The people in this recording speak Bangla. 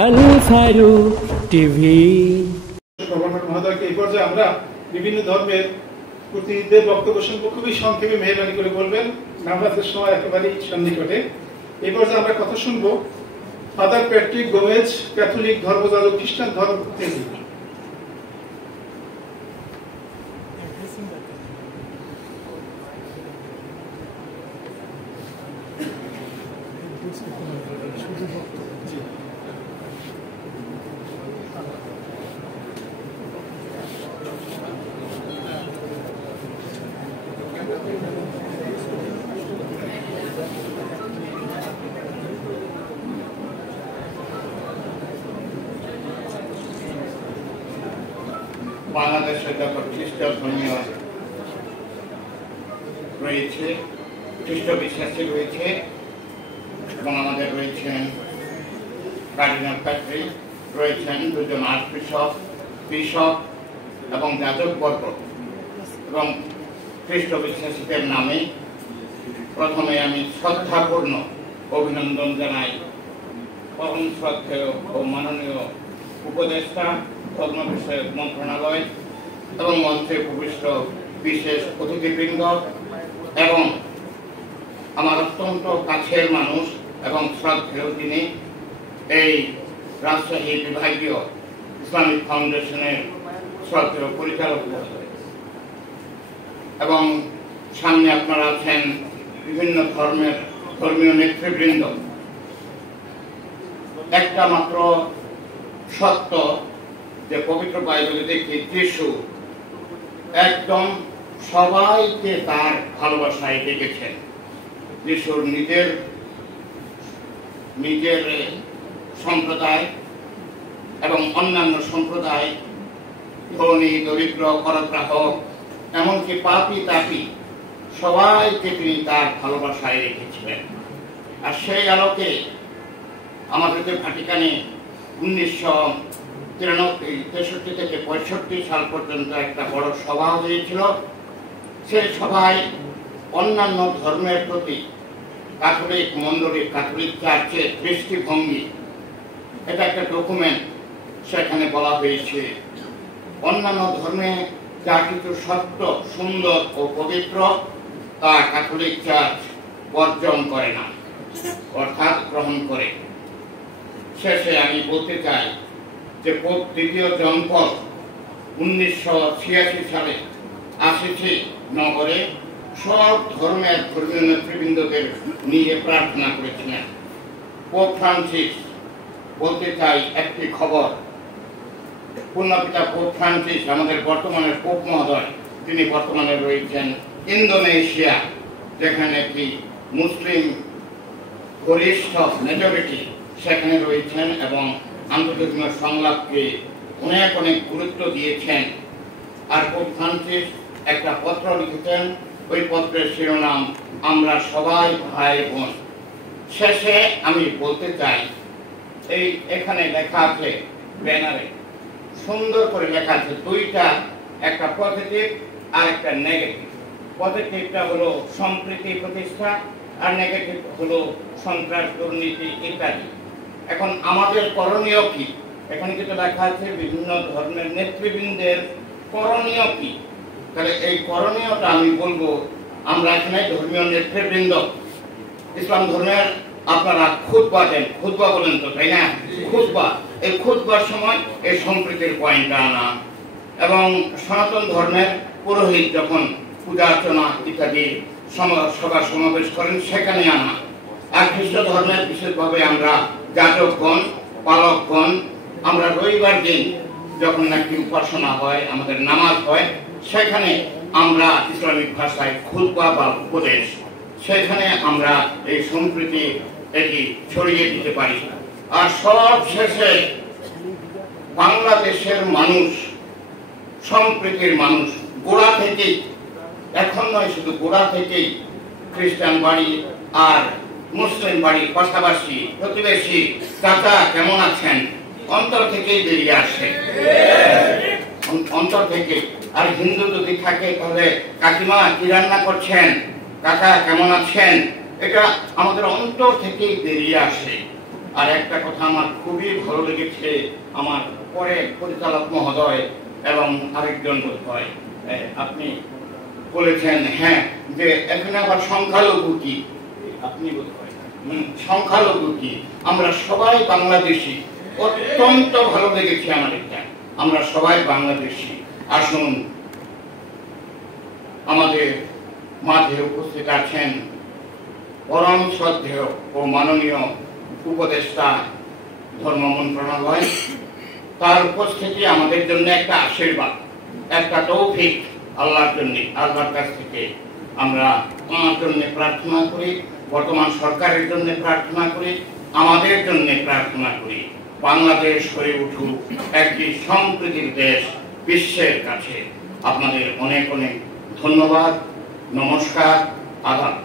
আল ফারুক টিভি। গভর্নর মহোদয়কে এই পর্যায়ে আমরা বিভিন্ন ধর্মের প্রতিনিধিদের বক্তব্য শুনবো। খুবই সংক্ষেপে মেহরবানি করে বলবেন, নামাজের সময় একেবারেই সন্নিকটে। এই পর্যায়ে আমরা কথা শুনবো ফাদার প্যাট্রিক গোমেজ, ক্যাথলিক ধর্মযাজক, খ্রিস্টান ধর্ম প্রতিনিধি। বাংলাদেশে যখন খ্রিস্ট ধর্মীয় রয়েছে, খ্রিস্ট বিশ্বাসী রয়েছে এবং আমাদের রয়েছেন কার্ডিনাল প্যাট্রিক, রয়েছেন দুজন বিশপ এবং যাজকবর্গ এবং খ্রিস্ট বিশ্বাসীদের নামে প্রথমে আমি শ্রদ্ধাপূর্ণ অভিনন্দন জানাই পরম শ্রদ্ধেয় ও মাননীয় উপদেষ্টা, ধর্ম বিষয়ক মন্ত্রণালয় এবং মঞ্চে উপবিষ্ট বিশেষ অতিথিবৃন্দ এবং আমার অত্যন্ত কাছের মানুষ এবং শ্রদ্ধেয় তিনি এই রাজশাহী বিভাগীয় ইসলামিক ফাউন্ডেশনের শ্রদ্ধেয় পরিচালক এবং সামনে আপনারা আছেন বিভিন্ন ধর্মীয় নেতৃবৃন্দ। একটা মাত্র সত্য যে পবিত্র বাইবেলে দেখি যিশু একদম সবাইকে তার ভালোবাসায় ডেকেছেন। যিশুর নিজের সম্প্রদায় এবং অন্যান্য সম্প্রদায়, ধনী দরিদ্র করগ্রাহক এমনকি পাপী তাপী সবাইকে তিনি তার ভালোবাসায় রেখেছিলেন। আর সেই আলোকে আমাদের যে ভাটিকানে 1963 থেকে 65 সাল পর্যন্ত একটা বড় সভা হয়েছিল, সেই সভায় অন্যান্য ধর্মের প্রতি ক্যাথলিক মন্ডলীর, ক্যাথলিক চার্চের দৃষ্টিভঙ্গি, এটা একটা ডকুমেন্ট। সেখানে বলা হয়েছে অন্যান্য ধর্মে যা কিছু সত্য, সুন্দর ও পবিত্র তা ক্যাথলিক চার্চ বর্জন করে না, অর্থাৎ গ্রহণ করে। শেষে আমি বলতে চাই যে পোপ দ্বিতীয় জন পল 1986 সালে আসিছি নগরে সব ধর্মের ধর্মীয় নেতৃবৃন্দদের নিয়ে প্রার্থনা করেছিলেন। পোপ ফ্রান্সিস, বলতে চাই একটি খবর, পূর্ণপিতা পোপ ফ্রান্সিস আমাদের বর্তমানের পোপ মহোদয়, তিনি বর্তমানে রয়েছেন ইন্দোনেশিয়া, যেখানে কি মুসলিম গরিষ্ঠ মেজরিটি সেখানে রয়েছেন এবং আন্তর্জাতিক সংলাপকে অনেক গুরুত্ব দিয়েছেন। আর পোপ ফ্রান্সিস একটা পত্র লিখেছেন, ওই পত্রের শিরোনাম আমরা সবাই ভাই বোন। শেষে আমি বলতে চাই, এখানে লেখা আছে ব্যানারে, সুন্দর করে লেখা আছে দুইটা, একটা পজিটিভ আর একটা নেগেটিভ। পজিটিভটা হলো সম্প্রীতি প্রতিষ্ঠা আর নেগেটিভ হলো সন্ত্রাস, দুর্নীতি ইত্যাদি। এখন আমাদের করণীয় কি? এখানে কিন্তু লেখা আছে বিভিন্ন ধর্মের নেতৃবৃন্দের করণীয় কি। তাহলে এই করণীয়টা আমি বলবো, আমরা এখানে ধর্মীয় নেতৃবৃন্দ, ইসলাম ধর্মের আপনারা খুতবা দেন, খুতবা বলেন তো, তাই না? খুতবা, এই খুতবার সময় এই সম্প্রীতির পয়েন্টটা আনা, এবং সনাতন ধর্মের পুরোহিত যখন পূজা অর্চনা ইত্যাদি সভা সমাবেশ করেন সেখানে আনা। আর খ্রিস্ট ধর্মের বিশেষভাবে আমরা যাজকগণ, পালকগণ, আমরা রবিবার দিন যখন নাকি উপাসনা হয়, আমাদের নামাজ হয়, সেখানে আমরা ইসলামিক ভাষায় খুতবা বা উপদেশ, সেখানে আমরা এই সম্প্রীতি এটি ছড়িয়ে দিতে পারি। আর সব শেষে বাংলাদেশের মানুষ সম্প্রীতির মানুষ, গোড়া থেকেই, এখন নয় শুধু গোড়া থেকেই খ্রিস্টান বাড়ি আর মুসলিম বাড়ি, পাশাপাশি প্রতিবেশী চাচা কেমন আছেন, অন্তর থেকেই বেরিয়ে আসে, অন্তর থেকে। আর হিন্দু যদি থাকে তাহলে কাকিমা কি রান্না করছেন, কাকা কেমন আছেন, এটা আমাদের অন্তর থেকেই বেরিয়ে আসে। আর একটা কথা আমার খুবই ভালো লেগেছে, আমার পরে পরিচালক মহোদয় এবং আরেকজন বোধ হয় আপনি বলেছেন, হ্যাঁ, যে এখানে আবার সংখ্যালঘু কি, আপনি বোধ হয় সংখ্যালঘু কি, আমরা সবাই বাংলাদেশি। অত্যন্ত ভালো লেগেছে আমার এটা, আমরা সবাই বাংলাদেশি। আসুন, আমাদের মাঝে উপস্থিত আছেন পরম শ্রদ্ধেয় ও মাননীয় উপদেষ্টা ধর্ম মন্ত্রণালয়, তার উপস্থিতি আমাদের জন্য একটা আশীর্বাদ, একটা তৌফিক আল্লাহর কাছ থেকে। আমরা আমার জন্য প্রার্থনা করি, বর্তমান সরকারের জন্য প্রার্থনা করি, আমাদের জন্য প্রার্থনা করি, বাংলাদেশ হয়ে উঠুক একটি সম্প্রীতির দেশ বিশ্বের কাছে। আপনাদের অনেক অনেক ধন্যবাদ, নমস্কার, আদাব।